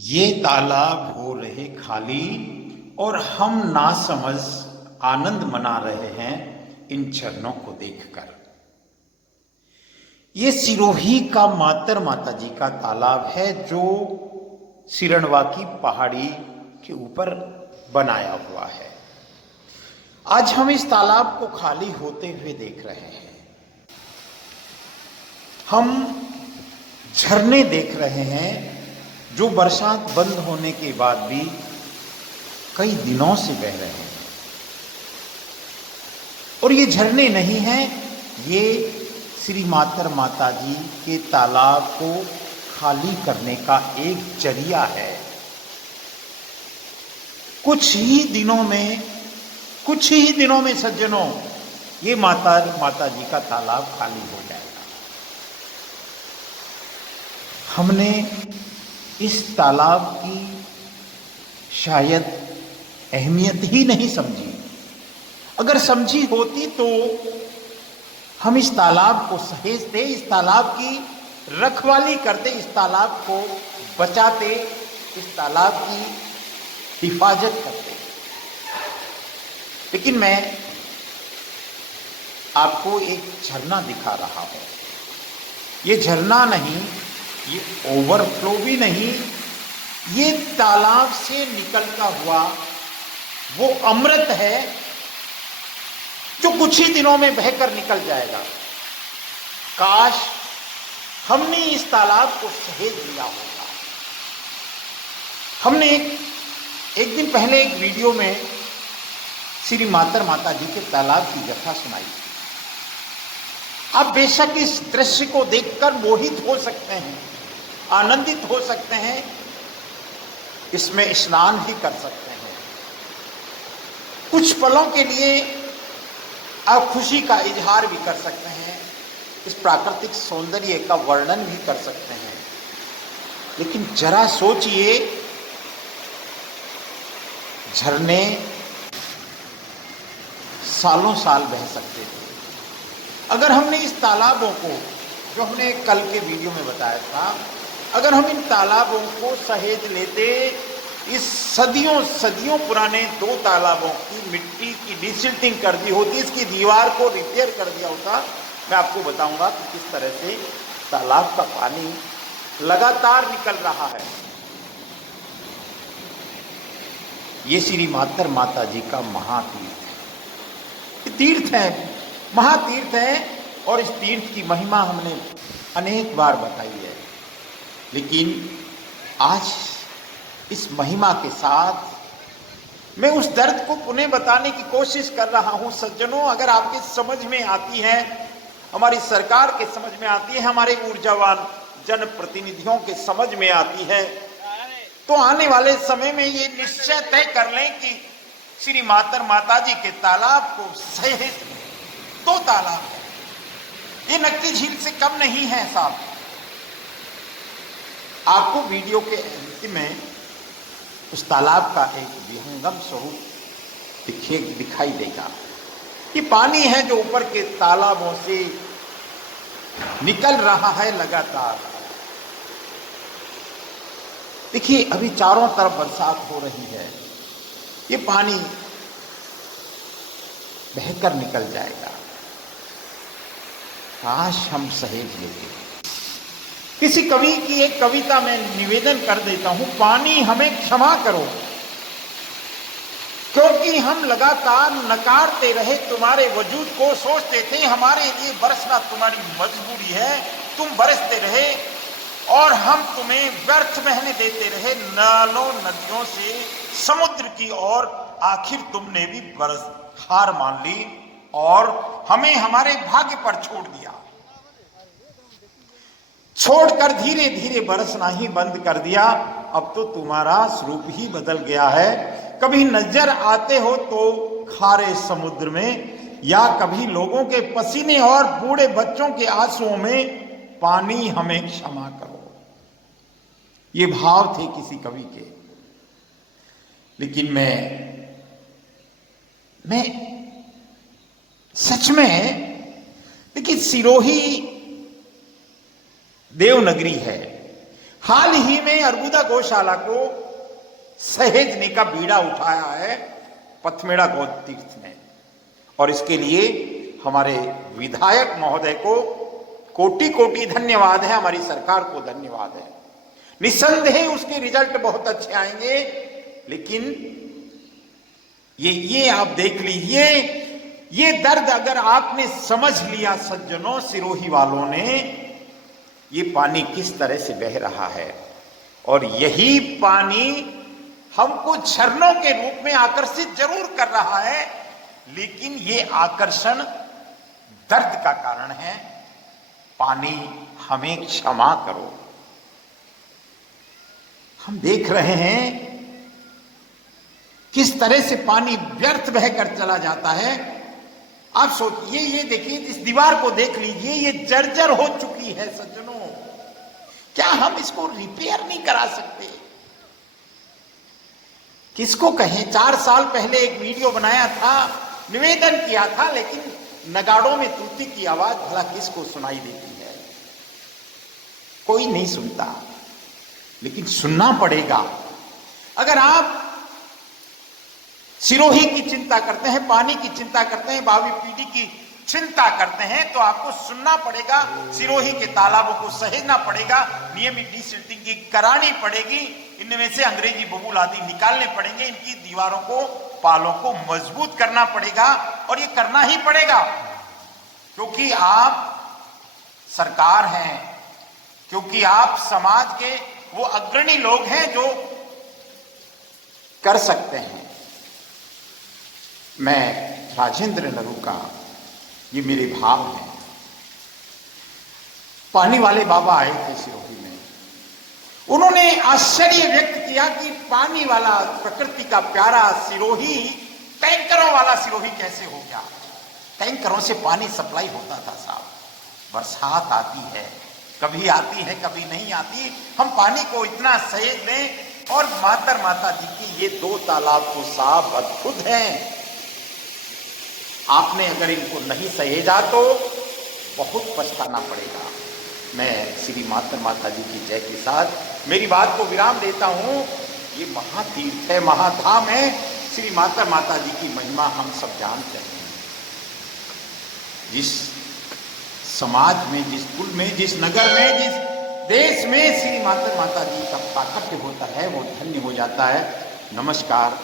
ये तालाब हो रहे खाली और हम नासमझ आनंद मना रहे हैं इन झरनों को देखकर। ये सिरोही का मातर माता जी का तालाब है जो सिरणवा की पहाड़ी के ऊपर बनाया हुआ है। आज हम इस तालाब को खाली होते हुए देख रहे हैं। हम झरने देख रहे हैं जो बरसात बंद होने के बाद भी कई दिनों से बह रहे हैं। और ये झरने नहीं हैं, ये श्री मातर माता जी के तालाब को खाली करने का एक जरिया है। कुछ ही दिनों में सज्जनों, ये माता जी का तालाब खाली हो जाएगा। हमने इस तालाब की शायद अहमियत ही नहीं समझी। अगर समझी होती तो हम इस तालाब को सहेजते, इस तालाब की रखवाली करते, इस तालाब को बचाते, इस तालाब की हिफाजत करते। लेकिन मैं आपको एक झरना दिखा रहा हूं। ये झरना नहीं, ये ओवरफ्लो भी नहीं, ये तालाब से निकलता हुआ वो अमृत है जो कुछ ही दिनों में बहकर निकल जाएगा। काश हमने इस तालाब को सहेज लिया होता। हमने एक दिन पहले एक वीडियो में श्री मातर माता जी के तालाब की कथा सुनाई थी। आप बेशक इस दृश्य को देखकर मोहित हो सकते हैं, आनंदित हो सकते हैं, इसमें स्नान भी कर सकते हैं। कुछ पलों के लिए आप खुशी का इजहार भी कर सकते हैं, इस प्राकृतिक सौंदर्य का वर्णन भी कर सकते हैं। लेकिन जरा सोचिए, झरने सालों साल बह सकते थे अगर हमने इस तालाबों को, जो हमने कल के वीडियो में बताया था, अगर हम इन तालाबों को सहेज लेते, इस सदियों पुराने 2 तालाबों की मिट्टी की डिसिल्टिंग कर दी होती, इसकी दीवार को रिपेयर कर दिया होता, मैं आपको बताऊंगा कि किस तरह से तालाब का पानी लगातार निकल रहा है। ये श्री मातर माता जी का महातीर्थ है। तीर्थ है, महातीर्थ है, और इस तीर्थ की महिमा हमने अनेक बार बताई है। लेकिन आज इस महिमा के साथ मैं उस दर्द को पुनः बताने की कोशिश कर रहा हूं। सज्जनों, अगर आपके समझ में आती है, हमारी सरकार के समझ में आती है, हमारे ऊर्जावान जनप्रतिनिधियों के समझ में आती है, तो आने वाले समय में ये निश्चय तय कर लें कि श्री मातर माता जी के तालाब को सहेज। 2 तालाब है, ये नक्की झील से कम नहीं है साहब। आपको वीडियो के अंत में उस तालाब का एक विहंगम स्वरूप दिखाई देगा। ये पानी है जो ऊपर के तालाबों से निकल रहा है लगातार। देखिए, अभी चारों तरफ बरसात हो रही है, ये पानी बहकर निकल जाएगा। काश हम सहेज लेते। किसी कवि की एक कविता में निवेदन कर देता हूं, पानी हमें क्षमा करो, क्योंकि हम लगातार नकारते रहे तुम्हारे वजूद को। सोचते थे हमारे लिए बरसना तुम्हारी मजबूरी है, तुम बरसते रहे और हम तुम्हें व्यर्थ बहने देते रहे नालों नदियों से समुद्र की ओर। आखिर तुमने भी हार मान ली और हमें हमारे भाग्य पर छोड़ दिया। छोड़कर धीरे धीरे बरसना ही बंद कर दिया। अब तो तुम्हारा स्वरूप ही बदल गया है। कभी नजर आते हो तो खारे समुद्र में, या कभी लोगों के पसीने और बूढ़े बच्चों के आंसुओं में। पानी हमें क्षमा करो, ये भाव थे किसी कवि के। लेकिन मैं सच में, देखिए, सिरोही देवनगरी है, हाल ही में अरबुदा गौशाला को सहेजने का बीड़ा उठाया है पथमेड़ा गौ तीर्थ ने, और इसके लिए हमारे विधायक महोदय को कोटि कोटि धन्यवाद है, हमारी सरकार को धन्यवाद है। निसंदेह उसके रिजल्ट बहुत अच्छे आएंगे, लेकिन ये आप देख लीजिए, ये दर्द अगर आपने समझ लिया सज्जनों, सिरोही वालों ने, ये पानी किस तरह से बह रहा है, और यही पानी हमको झरनों के रूप में आकर्षित जरूर कर रहा है, लेकिन ये आकर्षण दर्द का कारण है। पानी हमें क्षमा करो। हम देख रहे हैं किस तरह से पानी व्यर्थ बहकर चला जाता है। आप सोचिए, ये देखिए, इस दीवार को देख लीजिए, ये जर्जर हो चुकी है सज्जनों। क्या हम इसको रिपेयर नहीं करा सकते? किसको कहें? 4 साल पहले एक वीडियो बनाया था, निवेदन किया था, लेकिन नगाड़ों में तुलसी की आवाज भला किसको सुनाई देती है? कोई नहीं सुनता, लेकिन सुनना पड़ेगा। अगर आप सिरोही की चिंता करते हैं, पानी की चिंता करते हैं, भावी पीढ़ी की चिंता करते हैं, तो आपको सुनना पड़ेगा। सिरोही के तालाबों को सहेजना पड़ेगा, नियमित डिसिल्टिंग की करानी पड़ेगी, इनमें से अंग्रेजी बबूल आदि निकालने पड़ेंगे, इनकी दीवारों को, पालों को मजबूत करना पड़ेगा, और ये करना ही पड़ेगा क्योंकि आप सरकार हैं, क्योंकि आप समाज के वो अग्रणी लोग हैं जो कर सकते हैं। मैं राजेंद्र नरूका, ये मेरे भाव हैं। पानी वाले बाबा आए थे सिरोही में, उन्होंने आश्चर्य व्यक्त किया कि पानी वाला, प्रकृति का प्यारा सिरोही टैंकरों वाला सिरोही कैसे हो गया। टैंकरों से पानी सप्लाई होता था साहब। बरसात आती है, कभी आती है कभी नहीं आती, हम पानी को इतना सहेज लें, और माता जी की ये 2 तालाब तो साहब अद्भुत हैं। आपने अगर इनको नहीं सहेजा तो बहुत पछताना पड़ेगा। मैं श्री माता जी की जय के साथ मेरी बात को विराम देता हूं। ये महातीर्थ है, महाधाम है। श्री माता जी की महिमा हम सब जानते हैं। जिस समाज में, जिस कुल में, जिस नगर में, जिस देश में श्री माता जी का प्राकट्य होता है, वो धन्य हो जाता है। नमस्कार।